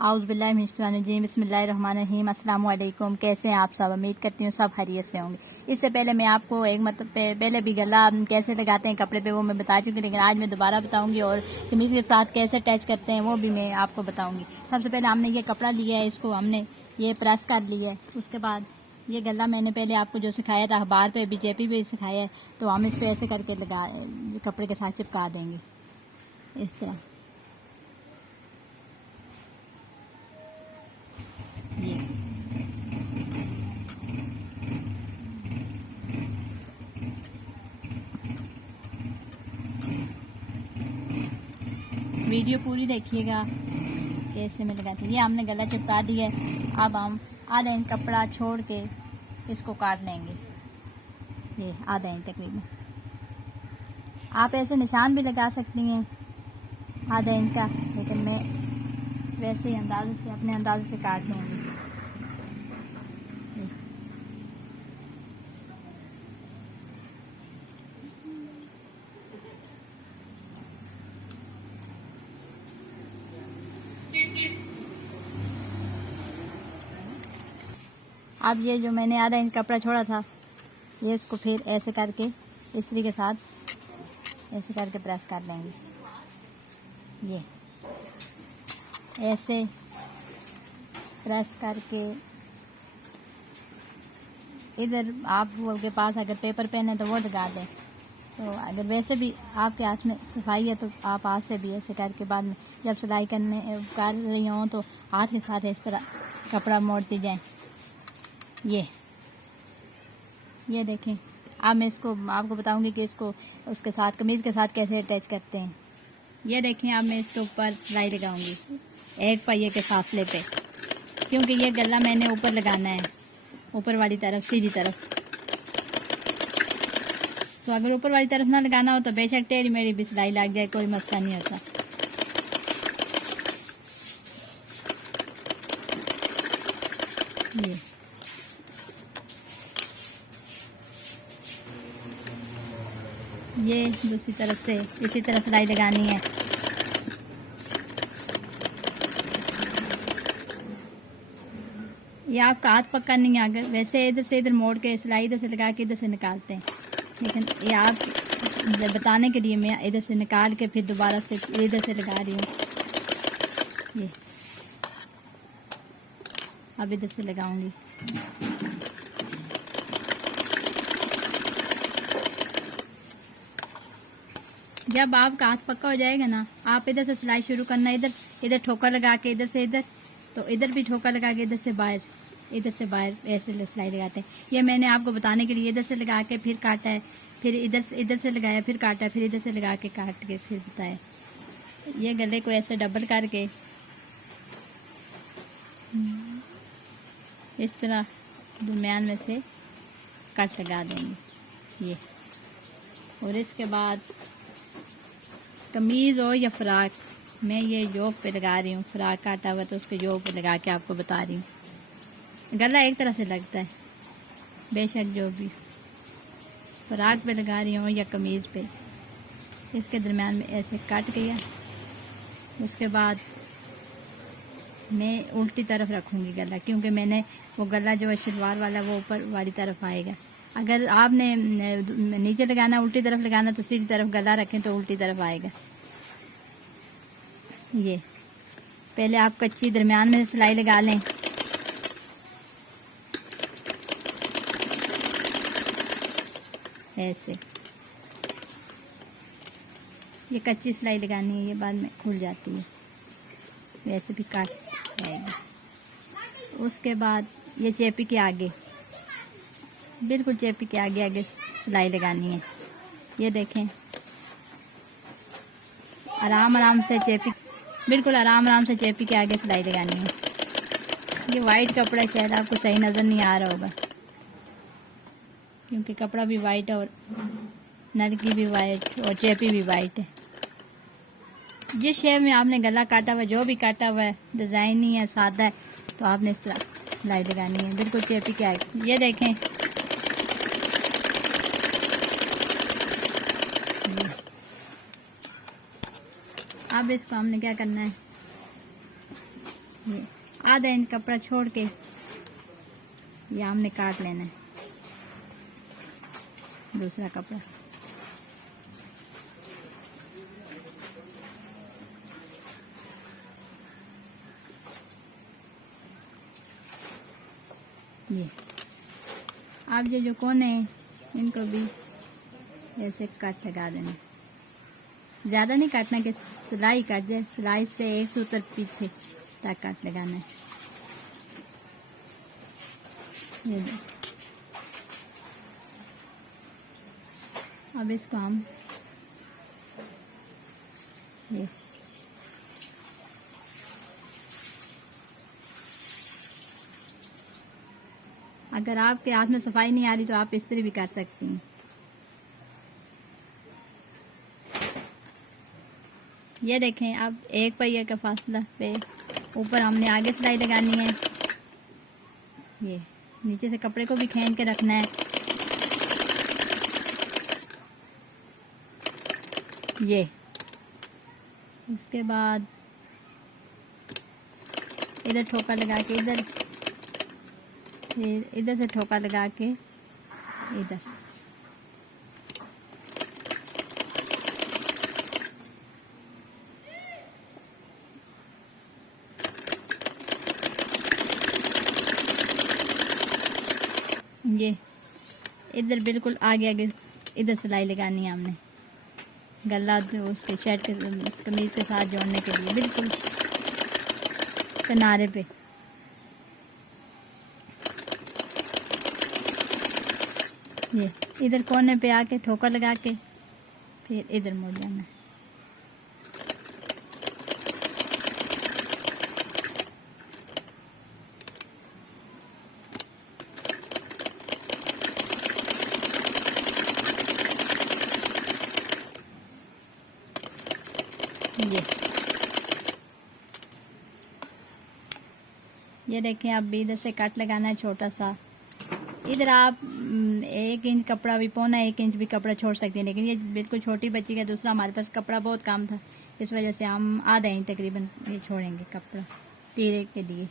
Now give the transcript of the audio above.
आउज़ुबिल्लाहि मिनश्शैतानिर्रजीम बिस्मिल्लाहिर्रहमानिर्रहीम। अस्सलाम वालेकुम। कैसे हैं आप सब? उम्मीद करती हूँ सब खैरियत से होंगे। इससे पहले मैं आपको एक पहले भी गला कैसे लगाते हैं कपड़े पे वो मैं बता चुकी, लेकिन आज मैं दोबारा बताऊंगी और कमीज़ के साथ कैसे अटैच करते हैं वो भी मैं आपको बताऊंगी। सबसे पहले हमने ये कपड़ा लिया है, इसको हमने ये प्रेस कर लिया है। उसके बाद ये गला मैंने पहले आपको जो सिखाया था अखबार पे बीजेपी पे सिखाया है, तो हम इसको ऐसे करके लगा कपड़े के साथ चिपका देंगे इस तरह। ये वीडियो पूरी देखिएगा कैसे मैं लगाती हूँ। ये हमने गला चिपका दिया है। अब हम आधा इंच कपड़ा छोड़ के इसको काट लेंगे। ये आधा इंच तकरीबन, आप ऐसे निशान भी लगा सकती हैं आधा इंच का, लेकिन मैं वैसे ही अंदाजे से अपने अंदाजे से काट लूँगी। अब ये जो मैंने आधा इंच कपड़ा छोड़ा था, ये इसको फिर ऐसे करके इस्त्री के साथ ऐसे करके प्रेस कर लेंगे। ये ऐसे प्रेस करके इधर आपके पास अगर पेपर पेन है तो वो लगा दें, तो अगर वैसे भी आपके हाथ में सफाई है तो आप हाथ से भी ऐसे करके बाद में जब सिलाई कर रही हों तो हाथ के साथ इस तरह कपड़ा मोड़ती जाएं। ये देखें। अब मैं इसको आपको बताऊंगी कि इसको उसके साथ कमीज़ के साथ कैसे अटैच करते हैं। ये देखें, अब मैं इसके ऊपर सिलाई लगाऊंगी एक पहिए के फासले पे, क्योंकि ये गला मैंने ऊपर लगाना है, ऊपर वाली तरफ सीधी तरफ। तो अगर ऊपर वाली तरफ ना लगाना हो तो बेशक टेढ़ी मेढ़ी भी सिलाई लग जाए, कोई मसला नहीं होता। ये दूसरी तरफ से इसी तरह सिलाई लगानी है। ये आपका हाथ पक्का नहीं है, अगर वैसे इधर से इधर मोड़ के सिलाई इधर से लगा के इधर से निकालते हैं, लेकिन ये आप बताने के लिए मैं इधर से निकाल के फिर दोबारा से इधर से लगा रही हूँ। ये अब इधर से लगाऊंगी। जब आपका हाथ पक्का हो जाएगा ना, आप इधर से सिलाई शुरू करना, इधर ठोकर लगा के इधर से इधर, तो इधर भी ठोकर लगा के इधर से बाहर ऐसे सिलाई लगाते हैं। ये मैंने आपको बताने के लिए इधर से लगा के फिर काटा है, फिर इधर से लगाया, फिर काटा, फिर इधर से लगा के काट के फिर बताया। ये गले को ऐसे डबल करके इस तरह दरमियान में से कट लगा देंगे ये। और इसके बाद कमीज़ हो या फ्राक, मैं ये जोक पे लगा रही हूँ, फ्राक काटा हुआ तो उसके जोक पे लगा के आपको बता रही हूँ। गला एक तरह से लगता है बेशक, जो भी फ्राक पे लगा रही हूँ या कमीज़ पे, इसके दरमियान में ऐसे काट गया। उसके बाद मैं उल्टी तरफ रखूँगी गला, क्योंकि मैंने वो गला जो है शलवार वाला वो ऊपर वाली तरफ आएगा। अगर आपने नीचे लगाना उल्टी तरफ लगाना तो सीधी तरफ गला रखें तो उल्टी तरफ आएगा। ये पहले आप कच्ची दरमियान में सिलाई लगा लें। ऐसे ये कच्ची सिलाई लगानी है, ये बाद में खुल जाती है, वैसे भी काट जाएगी। उसके बाद ये चेपी के आगे, बिल्कुल चेपी के आगे सिलाई लगानी है। ये देखें, आराम से चेपी, बिल्कुल आराम से चेपी के आगे सिलाई लगानी है। ये वाइट कपड़ा शायद आपको सही नज़र नहीं आ रहा होगा, क्योंकि कपड़ा भी वाइट है और नलकी भी वाइट और चेपी भी वाइट है। जिस शेप में आपने गला काटा हुआ, जो भी काटा हुआ है, डिज़ाइन नहीं है, सादा है, तो आपने इस तरह सिलाई लगानी है बिल्कुल चेपी के आगे। ये देखें, अब इसको हमने क्या करना है, ये आधा इंच कपड़ा छोड़ के ये हमने काट लेना है दूसरा कपड़ा। ये आप ये जो कोने हैं इनको भी ऐसे कट लगा देना, ज़्यादा नहीं काटना कि सिलाई कट जाए, सिलाई से एक सूत्र पीछे तक कट लगाना है। ये दो। अब इसको हम ये अगर आपके हाथ में सफाई नहीं आ रही तो आप इस्त्री भी कर सकती हैं। ये देखें, अब एक पहिए का फासला पे ऊपर हमने आगे सिलाई लगानी है। ये नीचे से कपड़े को भी खींच के रखना है। ये उसके बाद इधर ठोका लगा के इधर से ठोका लगा के इधर ये इधर बिल्कुल आगे आगे इधर सिलाई लगानी है हमने, गला उसके शर्ट के कमीज के साथ जोड़ने के लिए बिल्कुल किनारे पे। ये इधर कोने पे आके ठोका लगा के फिर इधर मुड़ जाना है। ये देखें, अब इधर से कट लगाना है छोटा सा। इधर आप 1 इंच कपड़ा भी, पौना 1 इंच भी कपड़ा छोड़ सकते हैं, लेकिन ये बिल्कुल छोटी बच्ची का दूसरा हमारे पास कपड़ा बहुत कम था, इस वजह से हम आधा इंच तकरीबन ये छोड़ेंगे कपड़ा तीरे के लिए।